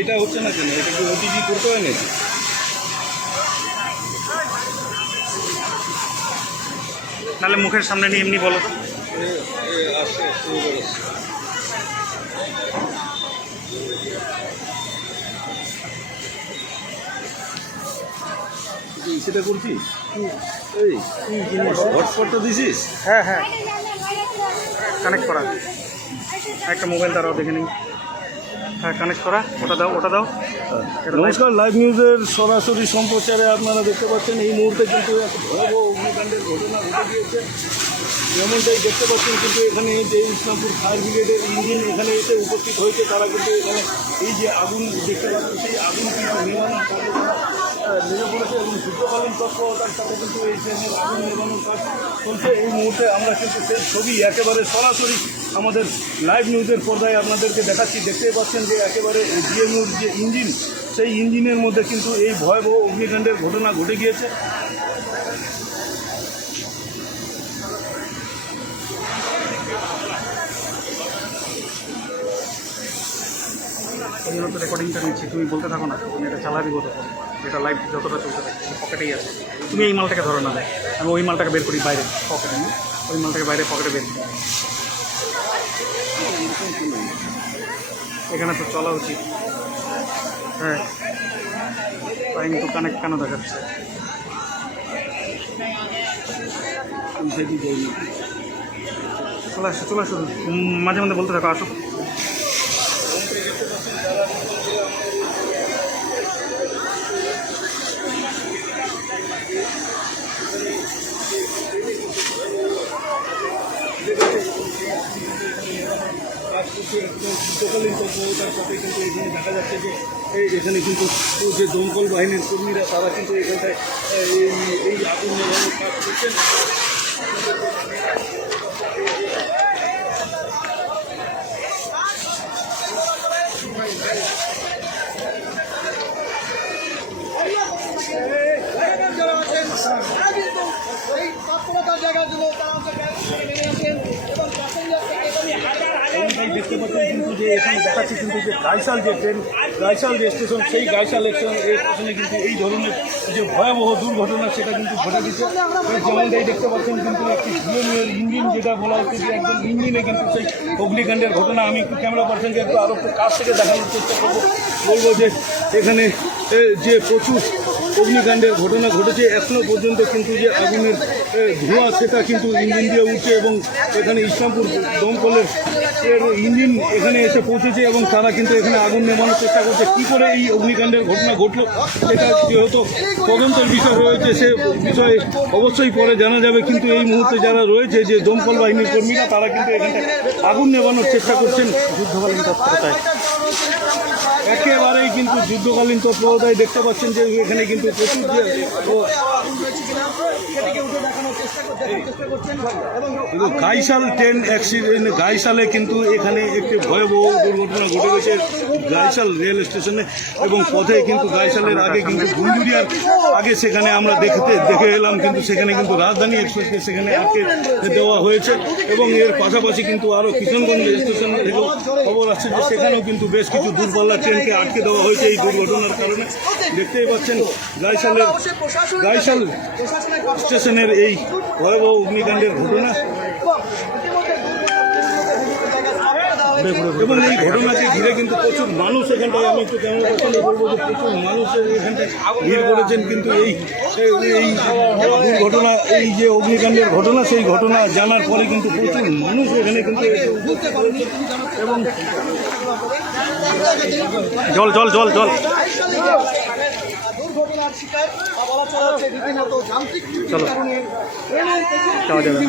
এটা হচ্ছে না কেন? এটা কি ওটিপি করতে হয় নাকি? নাহলে মুখের সামনে নিয়ে এমনি বলো তো। আসছে শুরু করেছে। সেটা করছিস? এই হটস্পটটা দিছিস? হ্যাঁ হ্যাঁ, কানেক্ট করা। একটা মোবাইল দ্বারাও দেখে নিই। হ্যাঁ, কানেক্ট করা। ওটা দাও, ওটা দাও। নমস্কার, লাইভ নিউজের সরাসরি সম্প্রচারে আপনারা দেখতে পাচ্ছেন এই মুহূর্তে কিন্তু এক ভয়াবহ অগ্নিকাণ্ডের ঘটনা ঘটে গিয়েছে। যেমনটাই দেখতে পাচ্ছেন কিন্তু এখানে যে ইসলামপুর ফায়ার ব্রিগেডের ইঞ্জিন এখানে এসে উপস্থিত হয়েছে। তারা কিন্তু এখানে এই যে আগুন দেখতে পাচ্ছেন সেই আগুন কিন্তু নেভানোর কাজে লেগে পড়েছে এবং যুদ্ধকালীন তৎপরতার সাথে কিন্তু এই ট্রেনের আগুন নেভানোর কাজ চলছে। এই মুহূর্তে আমরা কিন্তু সেই ছবি একেবারে সরাসরি আমাদের লাইভ নিউজের পর্দায় আপনাদেরকে দেখাচ্ছি। দেখতেই পাচ্ছেন যে একেবারে জিএমইউর যে ইঞ্জিন, সেই ইঞ্জিনের মধ্যে কিন্তু এই ভয়াবহ অগ্নিকাণ্ডের ঘটনা ঘটে গিয়েছে। আমি তো রেকর্ডিংটা নিচ্ছি, তুমি বলতে থাকো না। তুমি এটা চালাবি কত, এটা লাইভ যতটা চলতে থাকে পকেটেই আছে। তুমি এই মালটাকে ধরো না, আমি ওই মালটাকে বের করি বাইরে পকেটে, ওই মালটাকে বাইরে পকেটে বের করি। এখানে তো চলা উচিত। হ্যাঁ, তাই কিন্তু কানেক্ট কেন দেখাচ্ছে? চলে আসো, চলে আসো, মাঝে মাঝে বলতে থাকো, আসো। যুদ্ধকালীন তৎপরতার সাথে কিন্তু এখানে দেখা যাচ্ছে যে এখানে কিন্তু যে দমকল বাহিনীর কর্মীরা তারা কিন্তু এখানটায় এই আগুন নেভানোর কাজ করছেন। দেখতে পাচ্ছেন কিন্তু যে এখানে দেখাচ্ছে কিন্তু যে গাইশাল যে ট্রেন, গাইশাল যে স্টেশন, সেই গাইশাল স্টেশনে কিন্তু এই ধরনের যে ভয়াবহ দুর্ঘটনা সেটা কিন্তু ঘটে দিচ্ছে। যেমনটাই দেখতে পাচ্ছেন কিন্তু একটি জিএমইউর ইঞ্জিন, যেটা বলা হচ্ছে যে একদম ইঞ্জিনে কিন্তু সেই অগ্নিকাণ্ডের ঘটনা। আমি একটু ক্যামেরা পার্সনকে একটু আরও একটু কাছ থেকে দেখানোর চেষ্টা করবো। বলবো যে এখানে যে প্রচুর অগ্নিকাণ্ডের ঘটনা ঘটেছে, এখনও পর্যন্ত কিন্তু যে আগুনের ধোঁয়া সেটা কিন্তু ইঞ্জিন দিয়ে উঠছে এবং এখানে ইসলামপুর দমকলের ইঞ্জিন এখানে এসে পৌঁছেছে এবং তারা কিন্তু এখানে আগুন নেভানোর চেষ্টা করছে। কী করে এই অগ্নিকাণ্ডের ঘটনা ঘটলো সেটা যেহেতু তদন্তের বিষয় রয়েছে, সে বিষয়ে অবশ্যই পরে জানা যাবে। কিন্তু এই মুহূর্তে যারা রয়েছে যে দমকল বাহিনীর কর্মীরা, তারা কিন্তু এখানে আগুন নেভানোর চেষ্টা করছেন যুদ্ধকালীন তৎপরতায়। একেবারেই কিন্তু যুদ্ধকালীন তৎপরতায় দেখতে পাচ্ছেন যে এখানে কিন্তু প্রচুর গাইশাল ট্রেন অ্যাক্সিডেন্ট, গাইশালে কিন্তু এখানে একটি ভয়াবহ দুর্ঘটনা ঘটে গেছে গাইশাল রেল স্টেশনে এবং পথে কিন্তু গাইশালের আগে কিন্তু গুঞ্জুরিয়ার আগে সেখানে আমরা দেখে এলাম কিন্তু সেখানে কিন্তু রাজধানী এক্সপ্রেসকে সেখানে আটকে দেওয়া হয়েছে এবং এর পাশাপাশি কিন্তু আরও কিষানগঞ্জ স্টেশন থেকেও খবর আসছে যে সেখানেও কিন্তু বেশ কিছু দূরপাল্লার ট্রেনকে আটকে দেওয়া হয়েছে এই দুর্ঘটনার কারণে। দেখতেই পাচ্ছেন গাইশাল স্টেশনের এই ভয়াবহ অগ্নিকাণ্ডের ঘটনা এবং এই ঘটনাকে ঘিরে কিন্তু প্রচুর মানুষ এখানটায়, আমি একটু কেমন পছন্দ করবো যে প্রচুর মানুষ এখানটায় ভিড় করেছেন কিন্তু এই দুর্ঘটনা, এই যে অগ্নিকাণ্ডের ঘটনা, সেই ঘটনা জানার পরে কিন্তু প্রচুর মানুষ এখানে কিন্তু এবং জল জল জল জল চলো যাওয়া যাবে।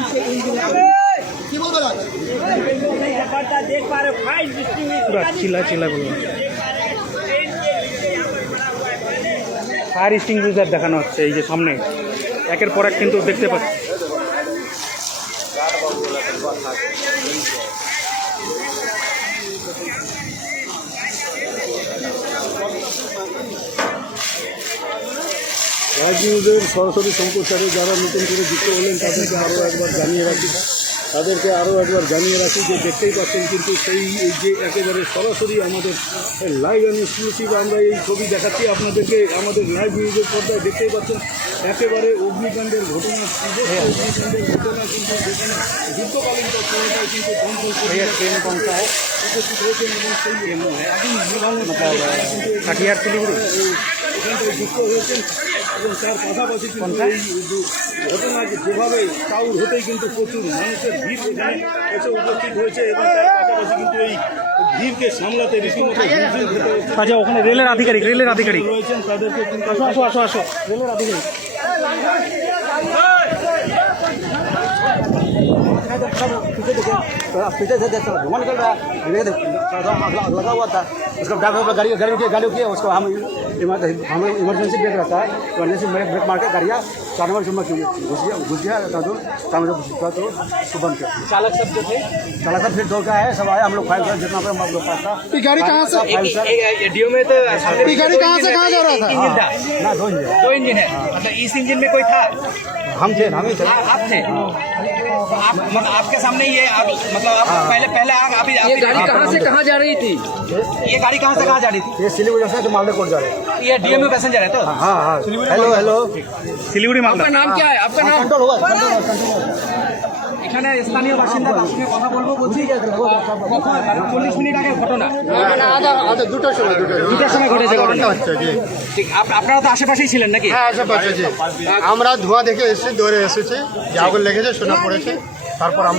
চিল্লা চিল্লা বলবো। ফায়ার এক্সটিংগুইশার দেখানো হচ্ছে এই যে সামনে, একের পর এক কিন্তু দেখতে পাচ্ছি। লাইভ নিউজের সরাসরি সম্প্রচারে যারা নতুন করে যুক্ত হলেন তাদেরকে আরও একবার জানিয়ে রাখি তাদেরকে আরও একবার জানিয়ে রাখি যে দেখতেই পাচ্ছেন কিন্তু সেই এই যে একেবারে সরাসরি আমাদের লাইভ অ্যান্ড এক্সক্লুসিভ আমরা এই ছবি দেখাচ্ছি আপনাদেরকে আমাদের লাইভ নিউজের পর্দায় দেখতেই পাচ্ছেন একেবারে অগ্নিকাণ্ডের ঘটনা অগ্নিকাণ্ডের ঘটনা কিন্তু যেখানে যুদ্ধকালীন তৎপরতায় কিন্তু দমকল ট্রেন পৌঁছায় উপস্থিত হয়েছেন এবং সেই কিন্তু কাঠিয়ার শিলিগুড়ি এখানটায় যুক্ত হয়েছেন এবং তার পাশাপাশি কিন্তু এই ঘটনা যেভাবে চাউর হতেই কিন্তু প্রচুর মানুষের ভিড় এখানে এসে উপস্থিত হয়েছে এবং তার পাশাপাশি কিন্তু এই ভিড়কে সামলাতে রীতিমতো হিমশিম খেতে হচ্ছে আচ্ছা ওখানে রেলের আধিকারিক রয়েছেন তাদেরকে কিন্তু আসো রেলের আধিকারিক पीछे से देखो धुआं निकल रहा है लगा हुआ था उसका ड्राइवर गाड़ी रुकी उसको हम इमरजेंसी ब्रेक रहता है इमरजेंसी ब्रेक मार के गाड़ियाँ 4 नंबर चुम्बक घुस गया तो सुबह के चालक सब जो थे चालक सब फिर दौड़ के आए सब आए हम लोग फाइल कर जितना पर हम लोग पास था ये गाड़ी कहाँ से डीओ में तो ये गाड़ी कहाँ से कहाँ जा रहा था इंजन था ना दो इंजन है मतलब इस इंजन में कोई था? हम थे हम ही थे आप थे? तो आप मतलब आपके सामने ये मतलब आप पहले आग अभी ये गाड़ी कहाँ से कहाँ जा रही थी ये गाड़ी कहाँ से कहाँ जा रही थी? ये सिलीगुड़ी से जो मालदह कोट जा रहे हैं ये डीएमयू पैसेंजर है तो? हाँ हाँ हेलो শিলিগুড়ি মালদা आपका नाम क्या है आपका नाम कंट्रोल हुआ এখানে স্থানীয় বাসিন্দা তার সঙ্গে কথা বলবো বলছি 40 মিনিট আগে ঘটনা আধা দুটোর সময় দুটার সময় ঘটেছে ঘটনা ঠিক আপনারা তো আশেপাশেই ছিলেন নাকি? হ্যাঁ আশেপাশে আমরা ধোঁয়া দেখে এসেছি দৌড়ে এসেছি যে আগুন লেগেছে শোনা পড়েছে তারপর আমরা